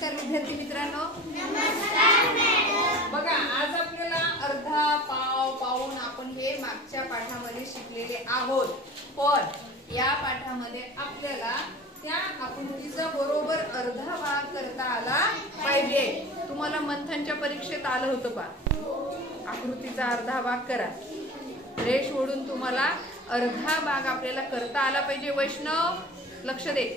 नमस्कार विद्यार्थी मित्रांनो. नमस्कार मॅडम. बघा, आज आपल्याला अर्धा पाव पाऊण आपण हे मागच्या पाठामध्ये शिकलेले आहोत. पण या पाठामध्ये आपल्याला त्या आकृतीचा बरोबर अर्धा भाग करता आला पाहिजे. तुम्हाला मंथनच्या परीक्षेत आलं होतं पा, आकृतीचा अर्धा भाग करा. रेष ओढून तुम्हाला अर्धा भाग आपल्याला करता आला पाहिजे. वैष्णव लक्ष दे.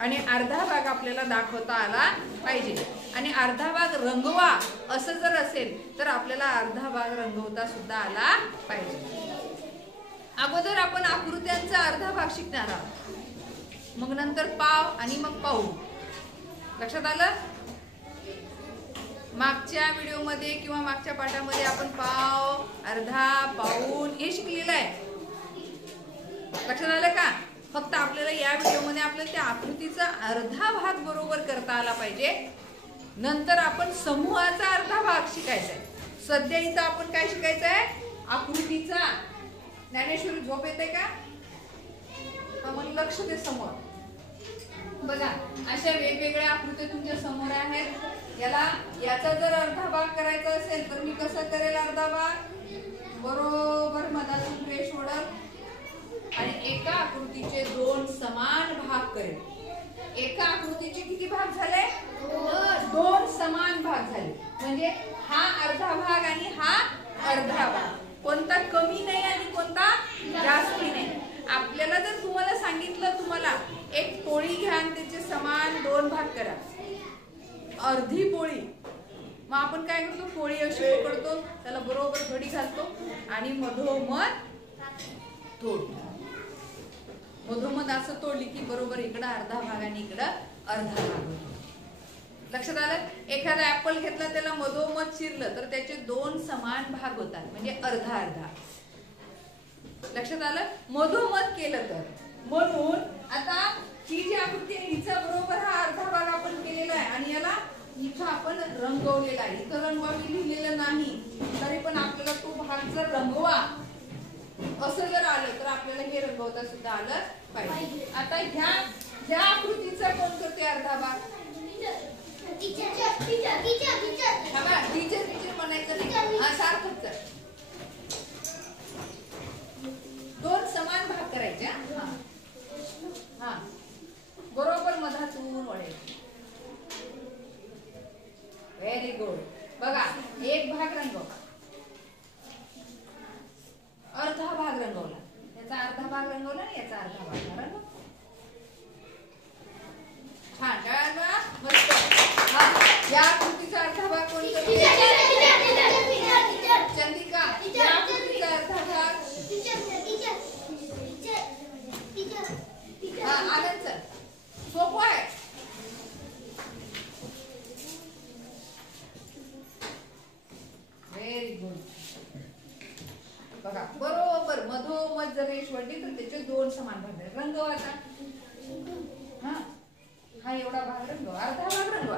आणि अर्धा भाग आपल्याला दाखवता आला पाहिजे. आणि अर्धा भाग रंगवा असं जर असेल तर आपल्याला अर्धा भाग रंगवता सुद्धा आला पाहिजे. अगोदर आपण आकृत्यांचा अर्धा भाग शिकणार आहोत, मग नंतर पाव आणि मग पाऊण. लक्षात आलं? मागच्या व्हिडिओमध्ये किंवा मागच्या पाठामध्ये आपण पाव, अर्धा, पाऊण हे शिकलेलं आहे. लक्षात आलं का? फक्त आपल्याला या व्हिडिओमध्ये आपल्याला त्या आकृतीचा अर्धा भाग बरोबर करता आला पाहिजे. नंतर आपण समूहाचा अर्धा भाग शिकायचा आहे. सध्या इथं आपण काय शिकायचं आहे? आकृतीचा. ज्ञानेश्वरी झोप येते का? मग लक्ष दे समोर. बघा, अशा वेगवेगळ्या आकृत्या तुमच्या समोर आहेत. याचा जर अर्धा भाग करायचा असेल तर मी कसं करेल अर्धा भाग? बरोबर मधातून रेष ओढल आणि एका आकृतीचे दोन समान भाग करेल. एका आकृतीचे किती भाग झाले? दोन समान भाग झाले. म्हणजे हा अर्धा भाग आणि हा अर्धा भाग. कोणता कमी नाही आणि कोणता जास्ती नाही. आपल्याला जर तुम्हाला सांगितलं, तुम्हाला एक पोळी घ्या आणि त्याचे समान दोन भाग करा, अर्धी पोळी, मग आपण काय करतो? पोळी अशी पकडतो, त्याला बरोबर घडी घालतो आणि मधोमध तोडतो. मधोमध असं तोडली की बरोबर इकडं अर्धा भाग आणि इकडं अर्धा भाग. लक्षात आलं? एखादा ऍपल घेतला, त्याला मधोमध चिरलं तर त्याचे दोन समान भाग होतात, म्हणजे अर्धा अर्धा. लक्षात आलं? मधोमध केलं तर. म्हणून आता ही जी आकृती आहे हिचा बरोबर हा अर्धा भाग आपण केलेला आहे आणि याला इथं आपण रंगवलेला आहे. इथं रंगवा मी लिहिलेलं नाही, तरी पण आपल्याला तो भाग जर रंगवा असं जर आलं तर आपल्याला हे रंगवता सुद्धा आलं पाहिजे. आता ह्या आकृतीचा कोण करते अर्धा भाग? टीचर म्हणायचं नाही, सारखंच. दोन समान भाग करायचे. हा, बरोबर मधातून वळायचे. Very good. बघा, एक भाग रंगवला, अर्धा भाग रंगवला, याचा अर्धा भाग रंगवला आणि याचा अर्धा भाग रंगवला. छान, मस्त. या आकृतीचा अर्धा भाग कोण करते? चंदिका. या आकृतीचा अर्धा भाग आनंद सर. सोपं आहे. Very good. बघा, बरोबर मधोमध जर रेष वळली तर त्याचे दोन समान भाग रंगवाचा. हा एवढा भाग रंगवा, अर्धा भाग रंगवा.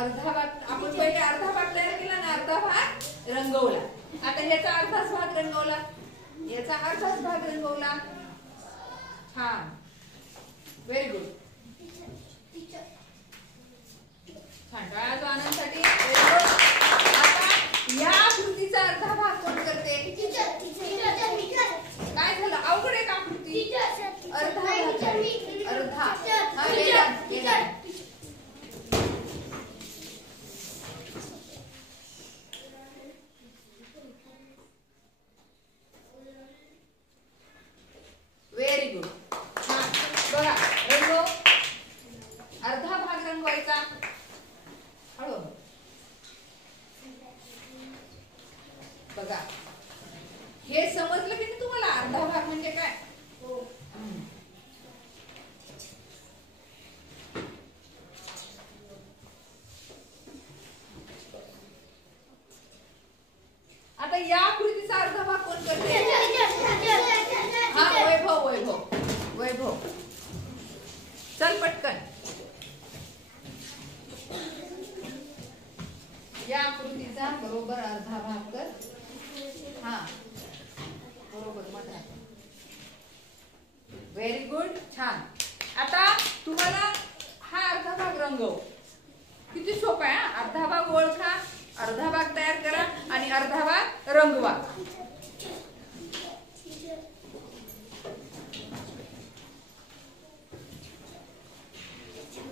अर्धा भाग आपण पहिले अर्धा भाग तयार केला ना, अर्धा भाग रंगवला. आता याचा अर्धाच भाग रंगवला, याचा अर्धाच भाग रंगवला. छान, व्हेरी गुड. छान, टाळ्या आनंदसाठी. आता या आकृतीचा अर्धा भाग कोण करते? काय झालं? अवघड एक आकृती. अर्धा भाग, अर्धा. Very good. छान. बघा, रंगव. अर्धा भाग रंगवायचा. हळू. बघा, हे समजलं की नाही तुम्हाला? अर्धा भाग म्हणजे काय? आता या आकृतीचा अर्धा भाग कोण करते? हा, वैभव. वैभव, चल पटकन. या आकृतीचा बरोबर अर्धा भाग कर. हा, बरोबर मधा. Very good. छान. आता तुम्हाला हा अर्धा भाग रंगव. किती सोपं आहे. अर्धा भाग ओळखा, अर्धा भाग तयार करा आणि अर्धा भाग रंगवा.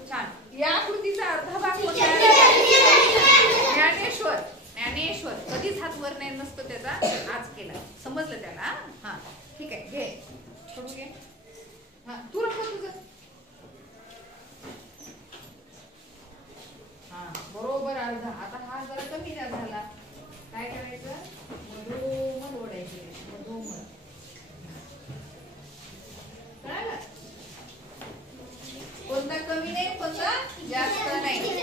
छान. या आकृतीचा अर्धा भाग कोणता आहे? ज्ञानेश्वर. ज्ञानेश्वर कधीच हात वर नाही नसतो त्याचा, आज केला. समजलं त्याला? हा ठीक आहे, घे सोडून घे. हा तू रंग तुझं. हा बरोबर अर्धा. आता हा जरा कमी झाला. काय करायचं? मधोमध ओढायचे, मधोमध. कळालं? कोणता कमी नाही, कोणता जास्त नाही.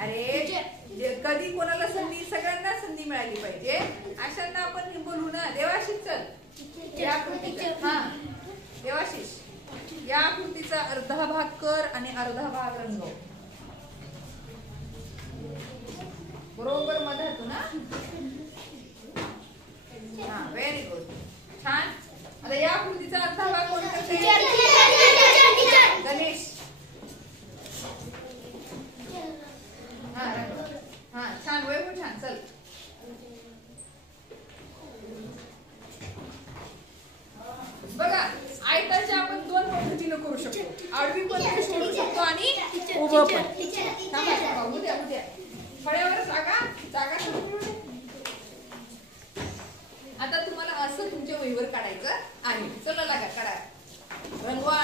अरे कधी कोणाला संधी, सगळ्यांना संधी मिळाली पाहिजे. अशांना आपण बोलू ना. देवाशीष चल या आकृतीचा. हा देवाशीष या आकृतीचा अर्धा भाग कर आणि अर्धा भाग रंगव. बरोबर मधातून. हा व्हेरी गुड. छान. आता या आकृतीचा अर्धा भाग कोण करते? गणेश. हा हा छान. वैभव छान. चल बघा आयताचे आपण दोन पद्धतीने करू शकतो. आडवी पद्धत सोडू शकतो आणि उभं पण. थांबा उद्या उद्या फळ्यावर जागा आता तुम्हाला असं तुमच्या वहीवर काढायचं आहे. चला लागा काढा. रंगवा.